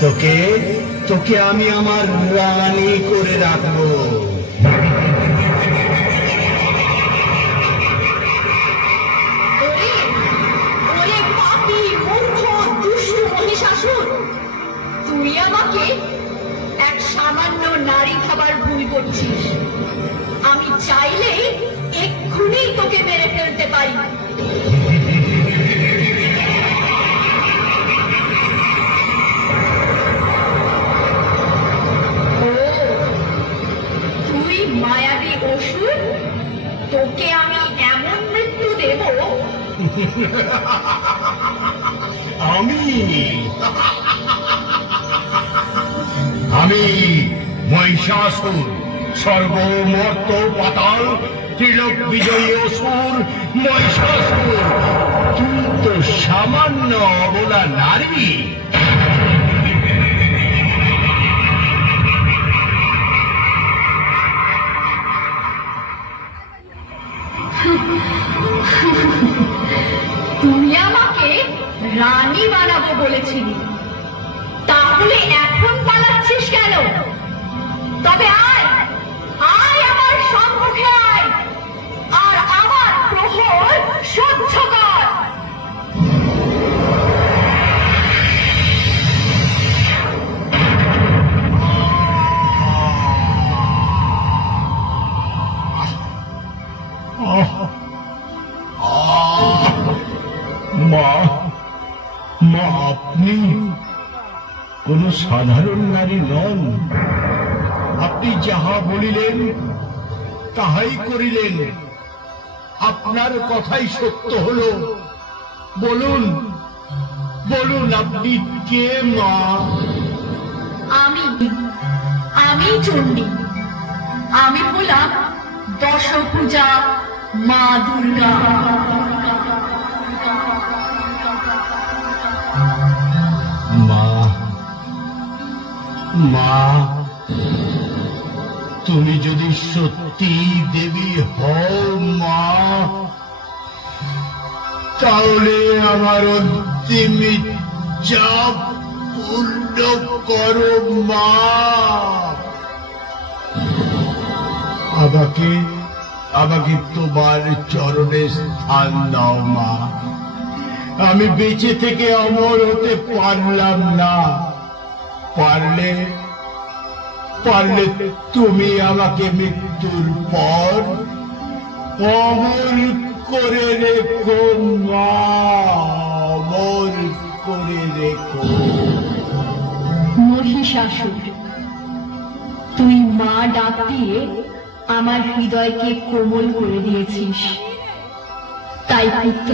তোকে তোকে আমি আমার রানী করে রাখব। তুই আমাকে এক সামান্য নারী খাবার ভুল করছিস। আমি চাইলে এক্ষুনি তোকে মেরে ফেলতে পারি। মায়াবী অসুর, তোকে আমি এমন মৃত্যু দেব। আমি আমি মহিষাসুর সর্বমর্ত পাতাল, তিলক বিজয়ী অসুর, মহিষাসুর, তুই তো সামান্য অবলা নারী। রানী বানাবো বলেছিলি। তাহলে এখন পালাচ্ছিস কেন? তবে আয় মা মা, আপনি কোন সাধারণ নারী নন। আপনি যাহা বলিলেন, তাহাই করিলেন। আপনার কথাই সত্য হলো। বলুন বলুন আপনি কে মা? আমি আমি চণ্ডী। আমি হলাম দশপূজা মা দুর্গা। মা, তুমি যদি সত্যি দেবী হও মা, তাহলে আমার অন্তিম ইচ্ছা পূর্ণ করো মা। আমাকে আমাকে তোমার চরণে স্থান দাও মা। আমি বেঁচে থেকে অমর হতে পারলাম না। পারলে পারলে তুমি আমাকে মৃত্যুর পর অমর করে রেখো অমর করে রেখো। মহিষাসুর, তুই মা ডাক দিয়ে আমার হৃদয়কে কোমল করে দিয়েছিস। তাই পুত্র,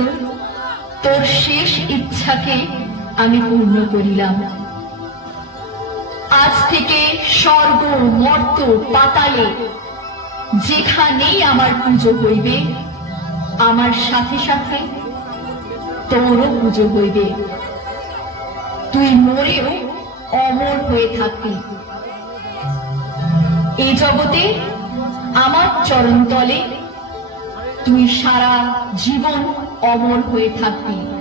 তোর শেষ ইচ্ছাকে আমি পূর্ণ করিলাম। স্বর্গ, মর্ত, পাতালে। যেখানেই আমার পুজো হইবে, আমার সাথে সাথে তোরও পুজো হইবে। তুই মরেও অমর হয়ে থাকবি। এই জগতে আমার চরণতলে তুই সারা জীবন অমর হয়ে থাকবি।